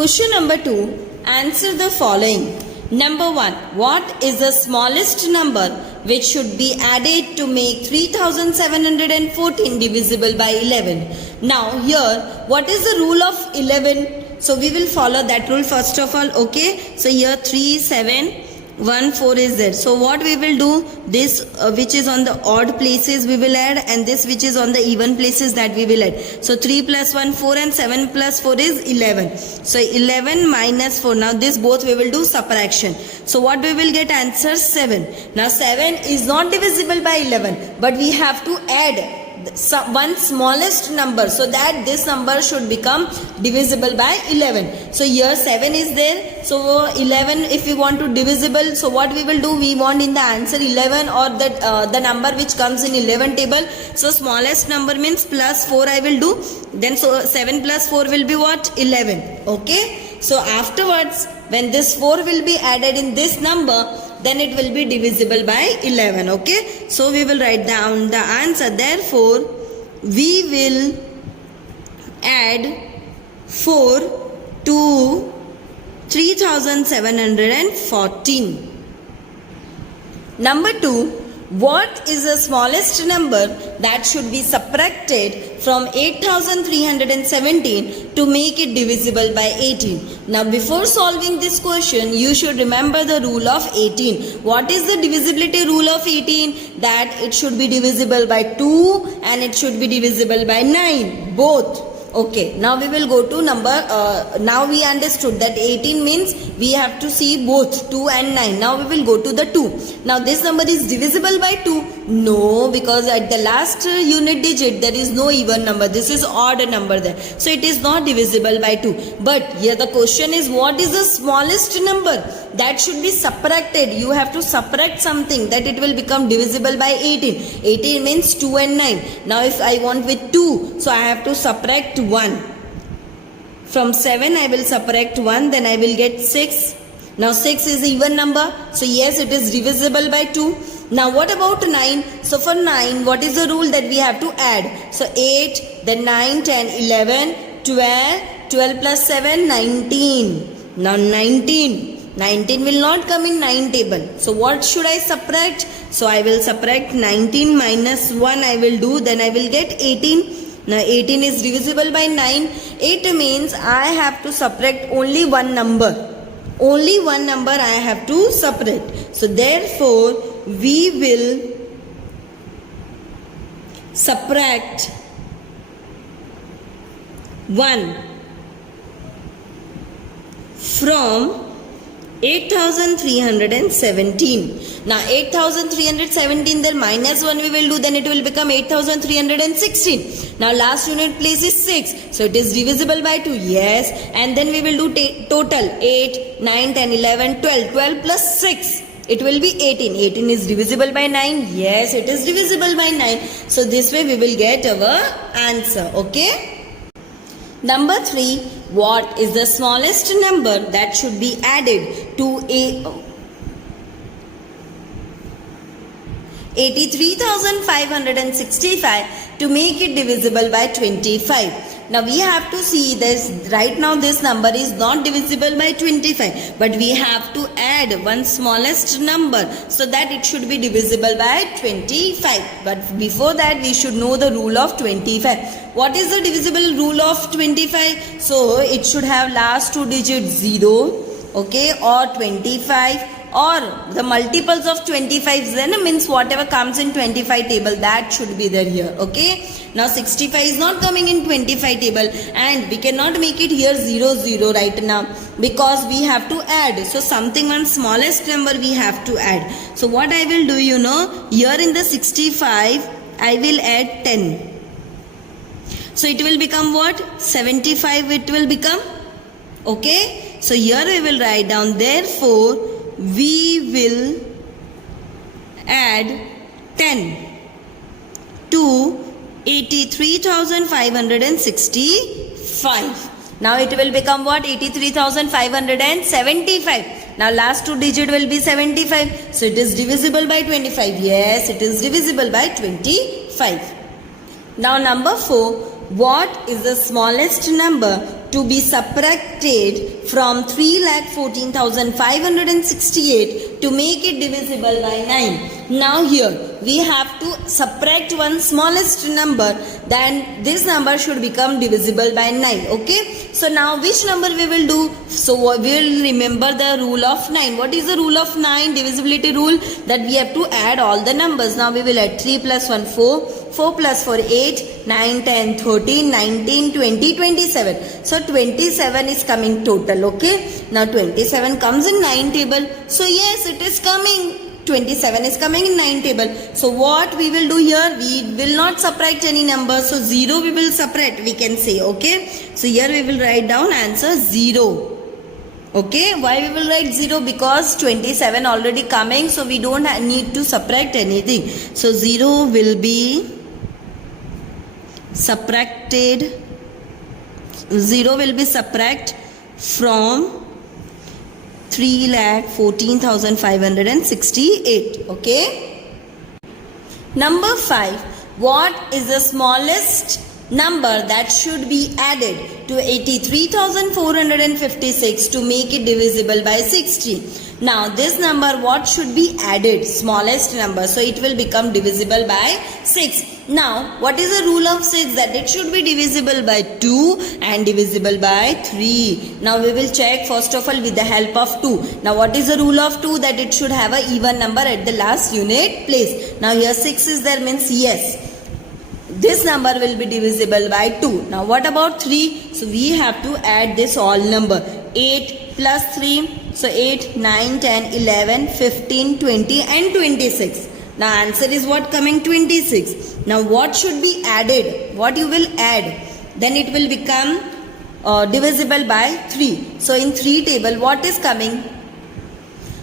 Question number 2. Answer the following. Number 1. What is the smallest number which should be added to make 3714 divisible by 11? Now here, what is the rule of 11? So we will follow that rule first of all. Okay. So here 3, 7, 1, 4 is there. So what we will do, this which is on the odd places we will add, and this which is on the even places that we will add. So 3 plus 1 4 and 7 plus 4 is 11. So 11 minus 4. Now this both we will do subtraction. So what we will get? Answer 7. Now 7 is not divisible by 11, but we have to add one smallest number so that this number should become divisible by 11. So here 7 is there. So 11 if we want to divisible, so what we will do, we want in the answer 11 or the number which comes in 11 table. So smallest number means plus 4 I will do. Then so 7 plus 4 will be what? 11. Okay. So afterwards when this 4 will be added in this number, then it will be divisible by 11. Okay. So we will write down the answer. Therefore, we will add 4 to 3714. Number 2. What is the smallest number that should be subtracted from 8317 to make it divisible by 18? Now before solving this question, you should remember the rule of 18. What is the divisibility rule of 18? That it should be divisible by 2 and it should be divisible by 9, both. Okay, now we will go to number, now we understood that 18 means we have to see both 2 and 9. Now we will go to the 2. Now this number is divisible by 2. No, because at the last unit digit there is no even number. This is odd number there. So it is not divisible by 2. But here the question is, what is the smallest number that should be subtracted? You have to subtract something that it will become divisible by 18. 18 means 2 and 9. Now if I want with 2, so I have to subtract 1. From 7 I will subtract 1, then I will get 6. Now 6 is even number, so yes, it is divisible by 2. Now what about 9? So for 9, what is the rule that we have to add? So 8, then 9, 10, 11, 12, 12 plus 7, 19. Now 19 will not come in 9 table. So what should I subtract? So I will subtract 19 minus 1 I will do, then I will get 18. Now 18 is divisible by 9. 8 means I have to subtract only one number. Only one number I have to separate. So therefore we will subtract 1 from 8317. Now 8317, there minus 1 we will do, then it will become 8316. Now last unit place is 6, so it is divisible by 2. Yes, and then we will do total 8, 9, 10, 11, 12. 12 plus 6, it will be 18. 18 is divisible by 9. Yes, it is divisible by 9. So this way we will get our answer. Okay. Number 3. What is the smallest number that should be added to 83,565 to make it divisible by 25? Now we have to see this. Right now this number is not divisible by 25, but we have to add one smallest number so that it should be divisible by 25. But before that we should know the rule of 25. What is the divisible rule of 25? So it should have last 2 digits 0, okay, or 25, or the multiples of 25, then means whatever comes in 25 table, that should be there here. Okay. Now 65 is not coming in 25 table, and we cannot make it here 0 0 right now because we have to add. So something, one smallest number we have to add. So what I will do, here in the 65 I will add 10. So it will become what? 75 it will become. Okay. So here we will write down, therefore we will add 10 to 83,565. Now it will become what? 83,575. Now last 2 digit will be 75. So it is divisible by 25. Yes, it is divisible by 25. Now number 4. What is the smallest number to be subtracted from 3,14,568 to make it divisible by 9. Now here we have to subtract one smallest number, then this number should become divisible by 9. Okay, so now which number we will do? So we will remember the rule of 9. What is the rule of 9 divisibility rule? That we have to add all the numbers. Now we will add 3 plus 1 4, 4 plus 4 8, 9 10 13 19 20 27. So 27 is coming total. Okay, now 27 comes in 9 table. So yes, it is coming. 27 is coming in 9 table. So what we will do here? We will not subtract any number. So 0 we will subtract, we can say. Okay, so here we will write down answer 0. Okay, why we will write 0? Because 27 already coming, so we don't need to subtract anything. So 0 will be subtracted. 0 will be subtract from 3,14,568. Okay. Number 5. What is the smallest number that should be added to 83,456 to make it divisible by 60? Now this number, what should be added? Smallest number. So it will become divisible by 6. Now what is the rule of 6? That it should be divisible by 2 and divisible by 3. Now we will check first of all with the help of 2. Now what is the rule of 2? That it should have a even number at the last unit place. Now here 6 is there, means yes, this number will be divisible by 2. Now what about 3? So we have to add this all number. 8 plus 3. So 8, 9, 10, 11, 15, 20 and 26. Now answer is what coming? 26. Now what should be added? What you will add? Then it will become divisible by 3. So in 3 table what is coming?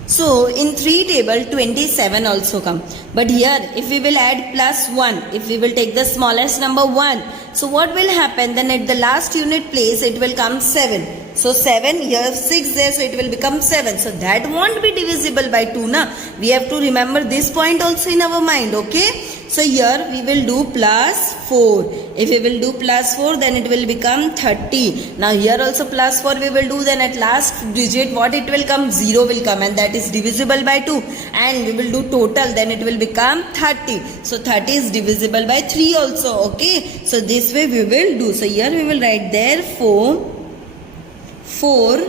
So in 3 table 27 also come. But here if we will add plus 1, if we will take the smallest number 1, so what will happen? Then at the last unit place it will come 7. So 7, here 6 there, so it will become 7. So that won't be divisible by 2 na. We have to remember this point also in our mind. Okay. So here we will do plus 4. If we will do plus 4, then it will become 30. Now here also plus 4 we will do, then at last digit what it will come? 0 will come, and that is divisible by 2. And we will do total, then it will become 30. So 30 is divisible by 3 also. Okay. So this way we will do. So here we will write therefore 4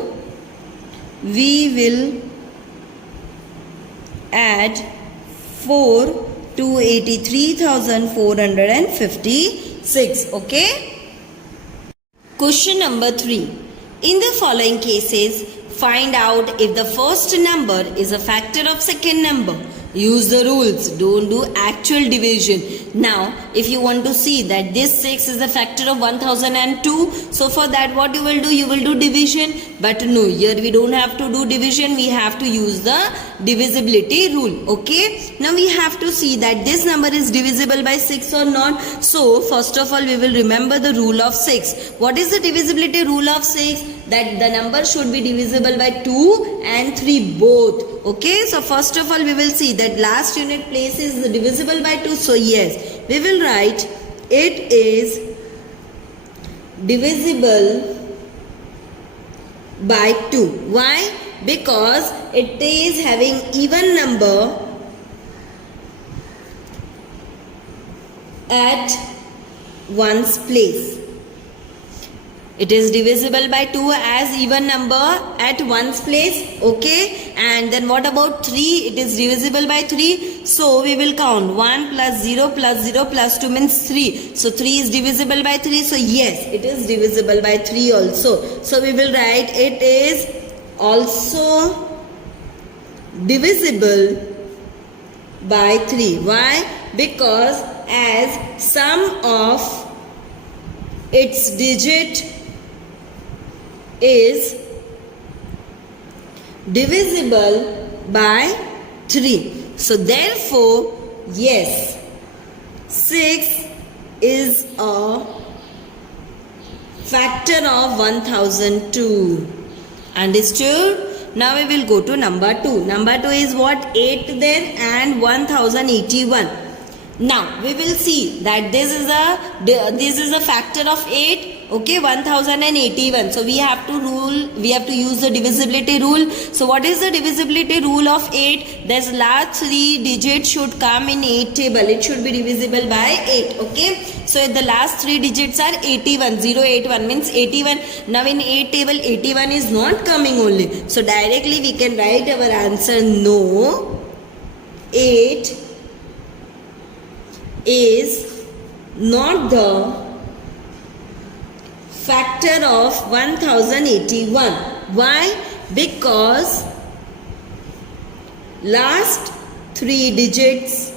we will add 4 to 83,456. Okay. Question number 3. In the following cases, find out if the first number is a factor of second number. Use the rules. Don't do actual division. Now, if you want to see that this 6 is the factor of 1002, so for that what you will do? You will do division. But no, here we don't have to do division. We have to use the divisibility rule. Okay. Now we have to see that this number is divisible by 6 or not. So first of all we will remember the rule of 6. What is the divisibility rule of 6? That the number should be divisible by 2 and 3 both. Okay, so first of all we will see that last unit place is divisible by 2. So yes, we will write it is divisible by 2. Why? Because it is having even number at one's place. It is divisible by 2 as even number at one's place. Okay. And then what about 3? It is divisible by 3. So we will count 1 plus 0 plus 0 plus 2 means 3. So 3 is divisible by 3. So yes, it is divisible by 3 also. So we will write it is also divisible by 3. Why? Because as sum of its digit is divisible by 3. So therefore, yes, 6 is a factor of 1002. Understood? Now we will go to number 2. Number 2 is what? 8 there and 1081. Now we will see that this is a factor of 8 Okay, 1081. So we have to use the divisibility rule. So what is the divisibility rule of 8? There's last 3 digits should come in 8 table. It should be divisible by 8. Okay. So the last 3 digits are 81. 081 means 81. Now in 8 table 81 is not coming only. So directly we can write our answer no. 8 is not the factor of 1081. Why? Because last 3 digits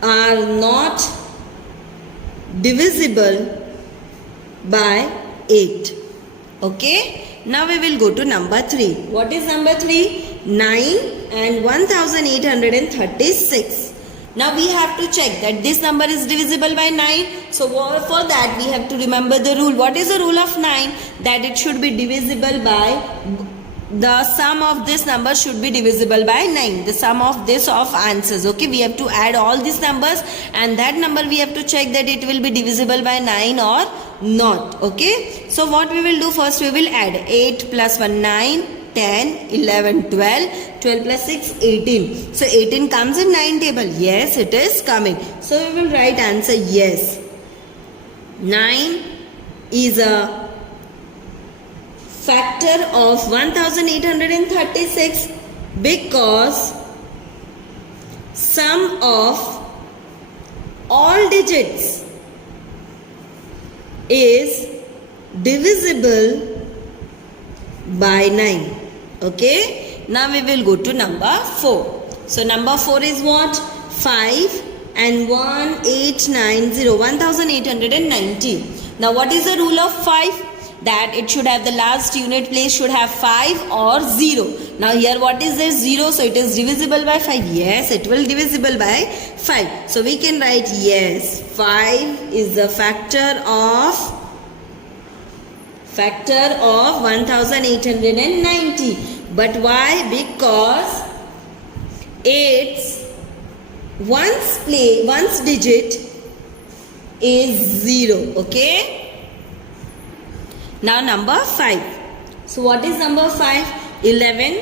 are not divisible by 8. Okay. Now we will go to number 3. What is number 3? 9 and 1836. Now we have to check that this number is divisible by 9. So for that we have to remember the rule. What is the rule of 9? That it should be divisible by, the sum of this number should be divisible by 9. The sum of this of answers. Okay, we have to add all these numbers and that number we have to check that it will be divisible by 9 or not. Okay, so what we will do first, we will add 8 plus 1 9, 10, 11, 12, 12 plus 6, 18. So 18 comes in 9 table. Yes, it is coming. So we will write answer yes. 9 is a factor of 1836 because sum of all digits is divisible by 9. Okay. Now we will go to number 4. So number 4 is what? 5 and 1890. 1890. Now what is the rule of 5? That it should have the last unit place should have 5 or 0. Now here what is this? 0. So it is divisible by 5. Yes, it will divisible by 5. So we can write yes. 5 is the factor of 1890. But why? Because its once digit is 0. Okay. Now number 5. So what is number 5? 11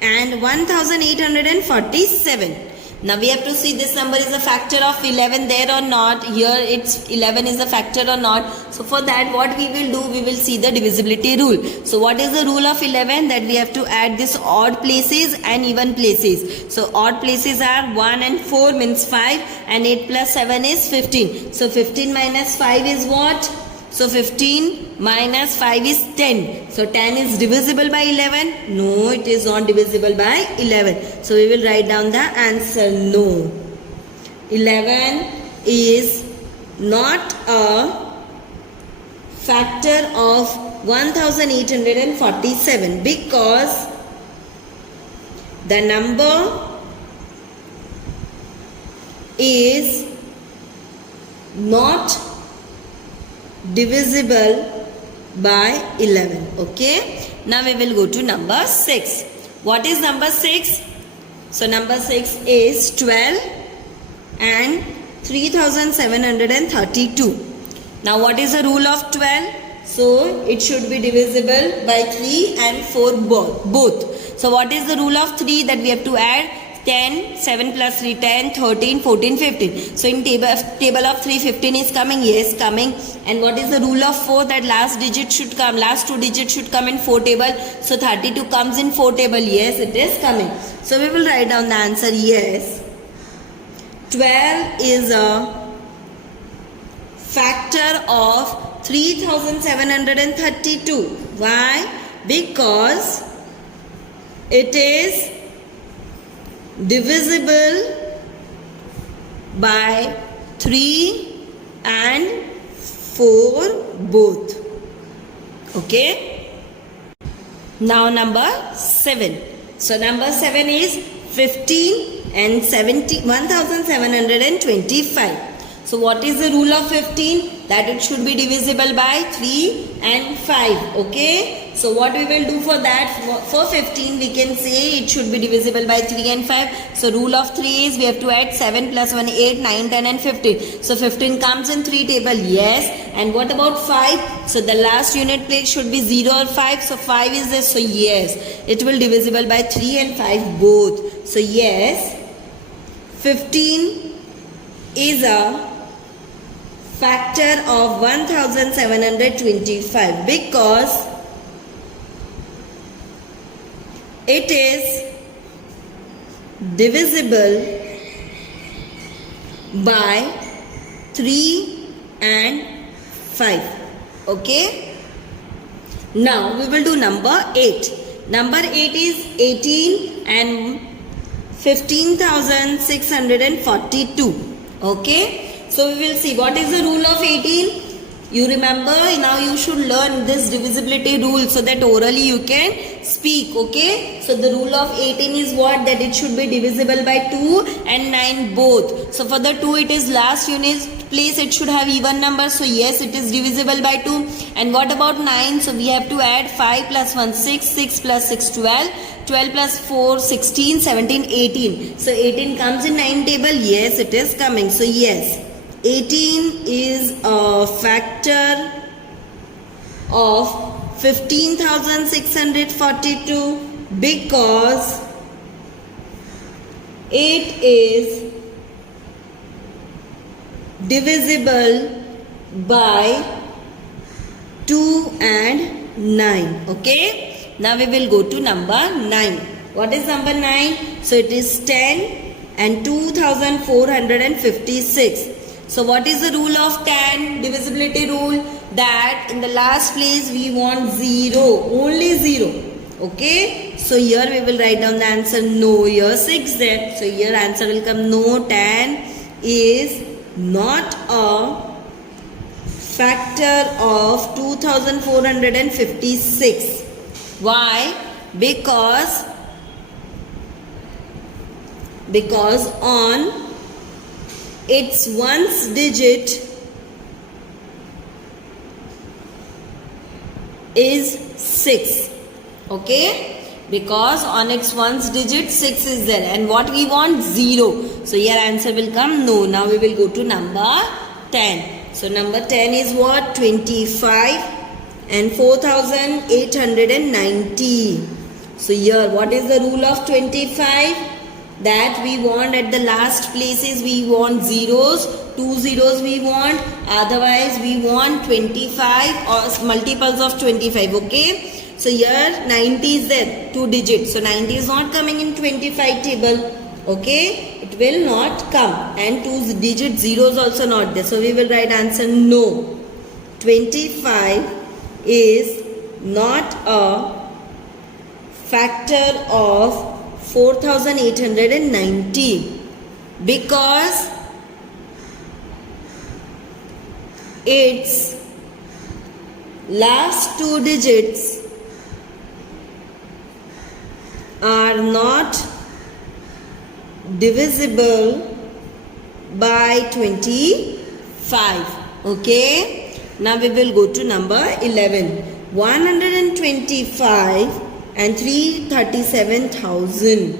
and 1847. Now we have to see this number is a factor of 11 there or not. Here it's 11 is a factor or not. So for that what we will do, we will see the divisibility rule. So what is the rule of 11? That we have to add this odd places and even places. So odd places are 1 and 4 means 5 and 8 plus 7 is 15. So 15 minus 5 is what? So 15 minus 5 is 10. So 10 is divisible by 11? No, it is not divisible by 11. So we will write down the answer no. 11 is not a factor of 1847 because the number is not divisible by 11. Okay. Now we will go to number 6. What is number 6? So number 6 is 12 and 3732. Now what is the rule of 12? So it should be divisible by 3 and 4 both. So what is the rule of 3? That we have to add 10, 7 plus 3, 10, 13, 14, 15. So in table of 3, 15 is coming. Yes, coming. And what is the rule of 4? That last digit should come, last 2 digits should come in 4 table. So 32 comes in 4 table. Yes, it is coming. So we will write down the answer yes. 12 is a factor of 3732. Why? Because it is divisible by 3 and 4 both. Okay. Now number 7. So number 7 is 15 and 1725. So what is the rule of 15? That it should be divisible by 3 and 5. Okay. So what we will do for that, for 15 we can say it should be divisible by 3 and 5. So rule of 3 is we have to add 7 plus 1, 8, 9, 10 and 15. So 15 comes in 3 table, yes. And what about 5? So the last unit place should be 0 or 5. So 5 is there, so yes, it will divisible by 3 and 5 both. So yes, 15 is a factor of 1725 because it is divisible by 3 and 5. Okay. Now we will do number 8. Number 8 is 18 and 15,642. Okay. So we will see what is the rule of 18. You remember, now you should learn this divisibility rule so that orally you can speak. Okay. So the rule of 18 is what? That it should be divisible by 2 and 9 both. So for the 2 it is last unit place, it should have even number. So yes, it is divisible by 2. And what about 9? So we have to add 5 plus 1 6, 6 plus 6 12, 12 plus 4 16, 17 18. So 18 comes in 9 table. Yes, it is coming. So yes, 18 is a factor of 15,642 because it is divisible by 2 and 9. Okay. Now we will go to number 9. What is number 9? So it is 10 and 2,456. So what is the rule of 10? Divisibility rule, that in the last place we want 0, only 0. Okay. So here we will write down the answer no. Here 6 there. So here answer will come no. 10 is not a factor of 2,456. Why? Because on its ones digit is 6. Okay. Because on its ones digit 6 is there, and what we want? 0. So here answer will come no. Now we will go to number 10. So number 10 is what? 25 and 4,890. So here what is the rule of 25? That we want at the last places we want zeros, 2 zeros we want, otherwise we want 25 or multiples of 25. Okay. So here 90 is there, 2 digits. So 90 is not coming in 25 table. Okay. It will not come, and 2 digit zeros also not there. So we will write answer no. 25 is not a factor of 4,890 because its last 2 digits are not divisible by 25. Okay. Now we will go to number 11. 125 and 337,000.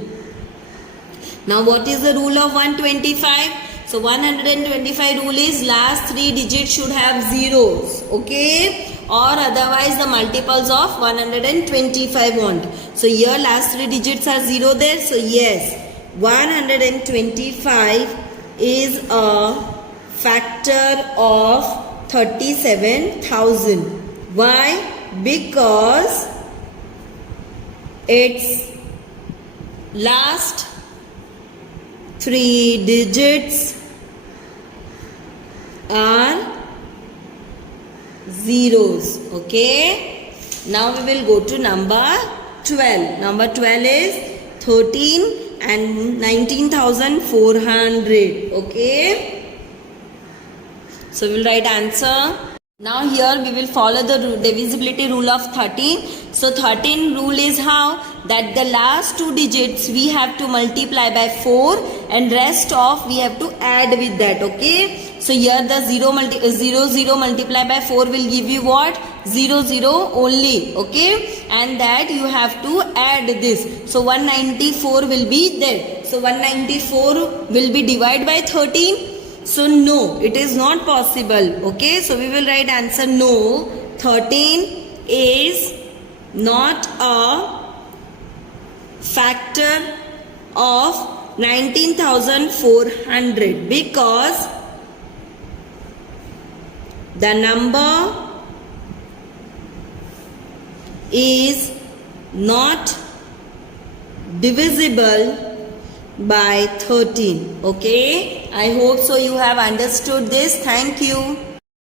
Now what is the rule of 125? So 125 rule is last 3 digits should have zeros. Okay. Or otherwise the multiples of 125 want. So here last 3 digits are 0 there. So yes, 125 is a factor of 37,000. Why? Because its last 3 digits are zeros. Okay. Now we will go to number 12. Number 12 is 13 and 19,400. Okay. So we will write answer. Now here we will follow the divisibility rule of 13. So 13 rule is how? That the last 2 digits we have to multiply by 4 and rest of we have to add with that. Okay. So here the 0 multiply by 4 will give you what? 0 0 only. Okay, and that you have to add this. So 194 will be there. So 194 will be divided by 13. So no, it is not possible. Okay, so we will write answer no. 13 is not a factor of 19,400 because the number is not divisible by 13. Okay, I hope so you have understood this. Thank you.